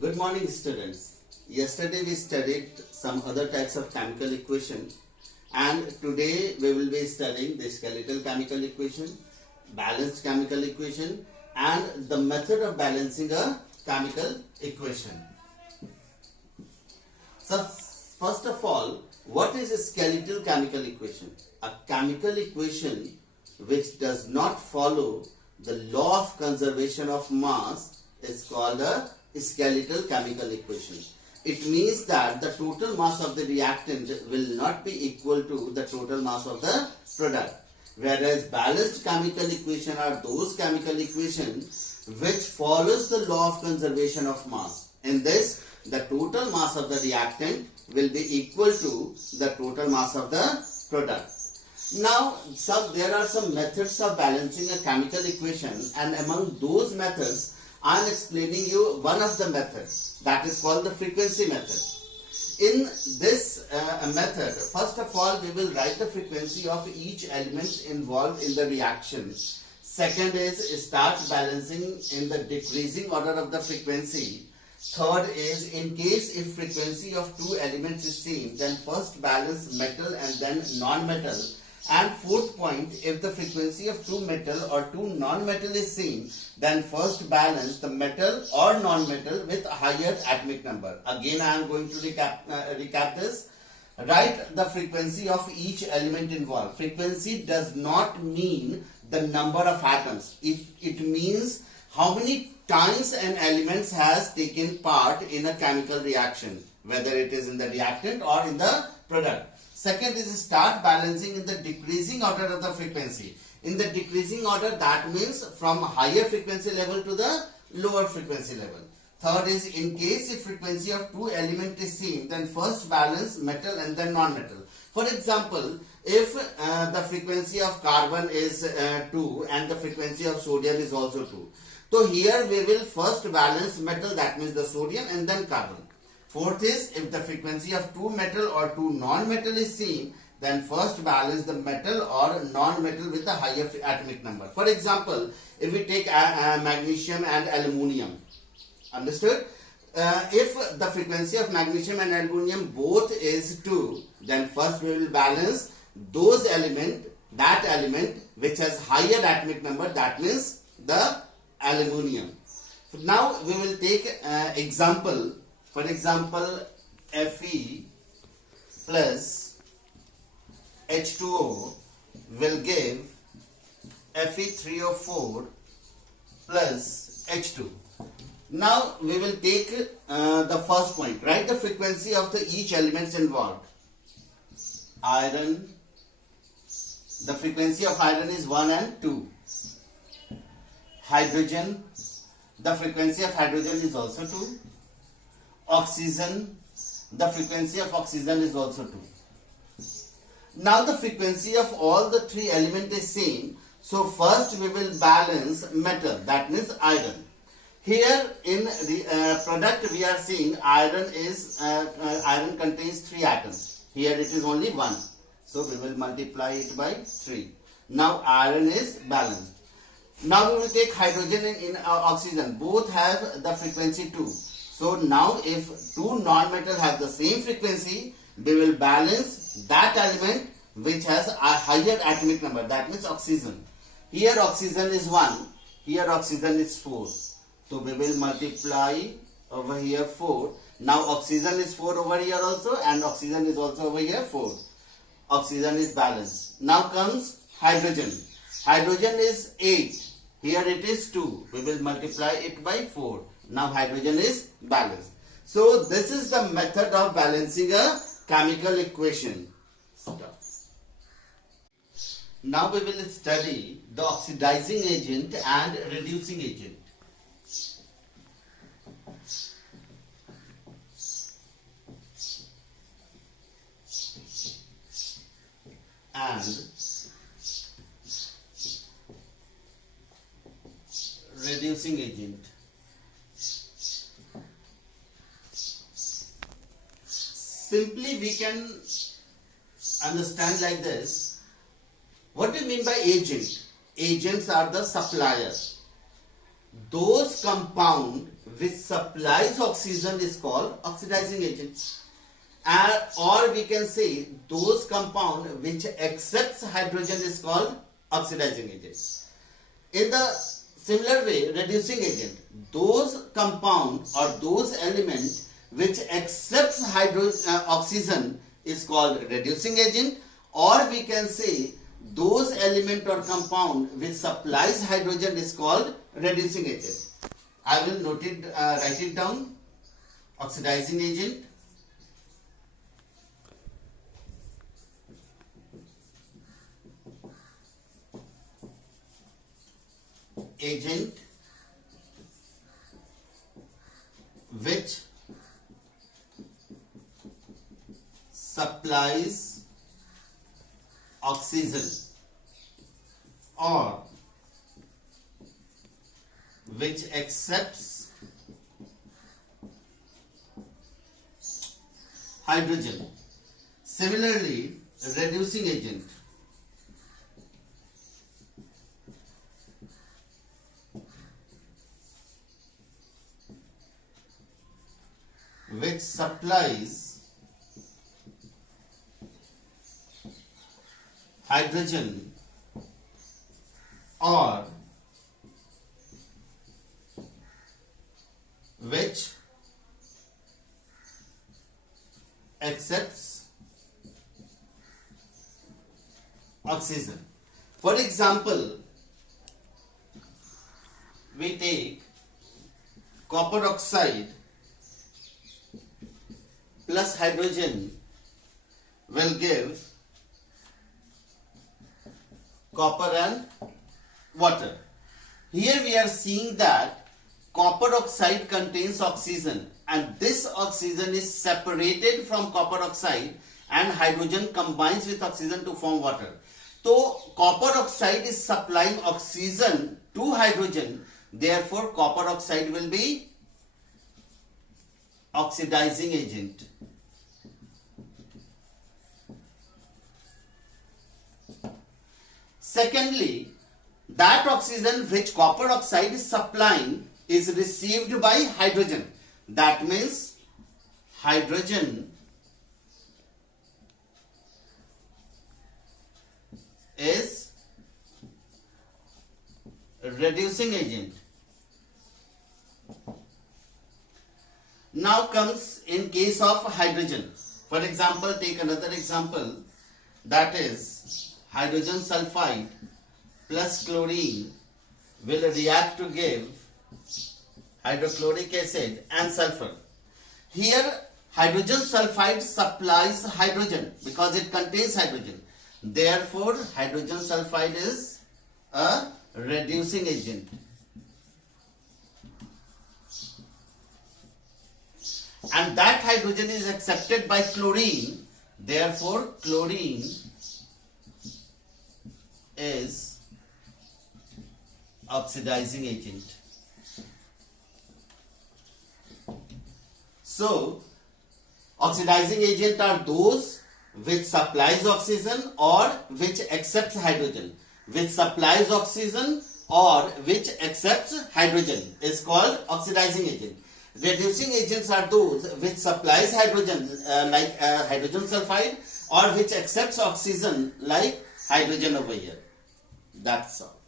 Good morning, students. Yesterday we studied some other types of chemical equation, and today we will be studying the skeletal chemical equation, balanced chemical equation, and the method of balancing a chemical equation. So, first of all, what is a skeletal chemical equation? A chemical equation which does not follow the law of conservation of mass is called a skeletal chemical equation. It means that the total mass of the reactant will not be equal to the total mass of the product. Whereas balanced chemical equation are those chemical equations which follows the law of conservation of mass. In this, the total mass of the reactant will be equal to the total mass of the product. Now, there are some methods of balancing a chemical equation, and among those methods, I am explaining you one of the methods, that is called the frequency method. In this method, first of all, we will write the frequency of each element involved in the reaction. Second is start balancing in the decreasing order of the frequency. Third is, in case if frequency of two elements is same, then first balance metal and then non-metal. And fourth point, if the frequency of two metal or two non-metal is same, then first balance the metal or non-metal with a higher atomic number. Again, I am going to recap this. Write the frequency of each element involved. Frequency does not mean the number of atoms. It means how many times an element has taken part in a chemical reaction, whether it is in the reactant or in the product. Second is start balancing in the decreasing order of the frequency. In the decreasing order, that means from higher frequency level to the lower frequency level. Third is, in case if frequency of two elements is same, then first balance metal and then non-metal. For example, if the frequency of carbon is 2 and the frequency of sodium is also 2. So here we will first balance metal, that means the sodium, and then carbon. Fourth is, if the frequency of two metal or two non-metal is same, then first balance the metal or non-metal with a higher atomic number. For example, if we take magnesium and aluminium, understood? If the frequency of magnesium and aluminium both is 2, then first we will balance those that element which has higher atomic number, that means the aluminium. Now we will take example. For example, Fe plus H2O will give Fe3O4 plus H2. Now we will take the first point. Write the frequency of each elements involved. Iron, the frequency of iron is 1 and 2. Hydrogen, the frequency of hydrogen is also 2. Oxygen, the frequency of oxygen is also 2. Now the frequency of all the three elements is same. So first we will balance metal, that means iron. Here in the product we are seeing iron contains 3 atoms. Here it is only 1. So we will multiply it by 3. Now iron is balanced. Now we will take hydrogen and oxygen. Both have the frequency 2. So now if two non-metal have the same frequency, we will balance that element which has a higher atomic number, that means oxygen. Here oxygen is 1, here oxygen is 4. So we will multiply over here 4. Now oxygen is 4 over here also, and oxygen is also over here 4. Oxygen is balanced. Now comes hydrogen. Hydrogen is 8. Here it is 2. We will multiply it by 4. Now hydrogen is balanced. So this is the method of balancing a chemical equation. Stop. Now we will study the oxidizing agent and reducing agent. And reducing agent. Simply we can understand like this. What do you mean by agent? Agents are the suppliers. those compound which supplies oxygen is called oxidizing agent. Or we can say those compound which accepts hydrogen is called oxidizing agent. In the similar way, reducing agent, those compound or those element which accepts oxygen is called reducing agent, or we can say those element or compound which supplies hydrogen is called reducing agent. I will write it down. Oxidizing agent, agent which supplies oxygen or which accepts hydrogen. Similarly, reducing agent, which supplies hydrogen or which accepts oxygen. For example, we take copper oxide plus hydrogen will give copper and water. Here we are seeing that copper oxide contains oxygen, and this oxygen is separated from copper oxide and hydrogen combines with oxygen to form water. So copper oxide is supplying oxygen to hydrogen, therefore copper oxide will be oxidizing agent. Secondly, that oxygen which copper oxide is supplying is received by hydrogen. That means hydrogen is reducing agent. Now comes in case of hydrogen. For example, take another example, that is hydrogen sulfide plus chlorine will react to give hydrochloric acid and sulfur. Here hydrogen sulfide supplies hydrogen because it contains hydrogen. Therefore hydrogen sulfide is a reducing agent. And that hydrogen is accepted by chlorine, therefore chlorine is oxidizing agent. So oxidizing agent are those which supplies oxygen or which accepts hydrogen. Which supplies oxygen or which accepts hydrogen is called oxidizing agent. Reducing agents are those which supplies hydrogen like hydrogen sulfide or which accepts oxygen like hydrogen over here. That's all.